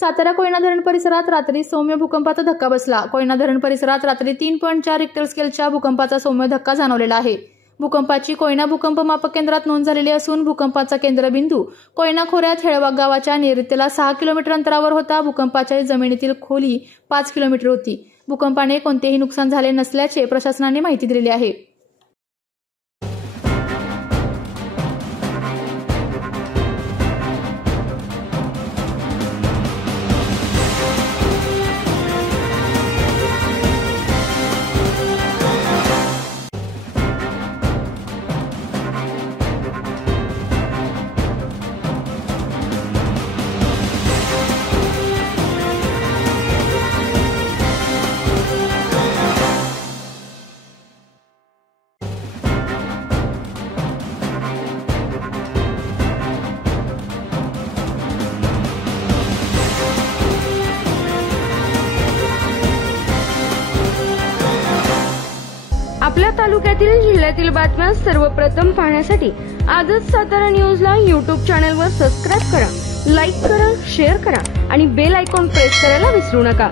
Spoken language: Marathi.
सातारा कोयना धरण परिसरात रात्री सौम्य भूकंपाचा धक्का बसला। कोयना धरण परिसरात रात्री 3.4 रिक्टर स्केलच्या भूकंपाचा सौम्य धक्का जाणवलेला आहे। भूकंपाची कोयना भूकंप मापक केंद्रात नोंद झालेली असून भूकंपाचा केंद्रबिंदू कोयना खोऱ्यात हेळवाग गावाच्या नैऋत्येला 6 किलोमीटर अंतरावर होता। भूकंपाच्या जमिनीतील खोली 5 किलोमीटर होती। भूकंपाने कोणतेही नुकसान झाले नसल्याचे प्रशासनाने माहिती दिली आहे। आपल्या तालुक्यातील जिल्ह्यातील बातम्या सर्वप्रथम पाहण्यासाठी आजच सातारा न्यूजला YouTube चॅनलवर सबस्क्राइब करा, लाईक करा, शेअर करा आणि बेल आयकॉन प्रेस करायला विसरू नका।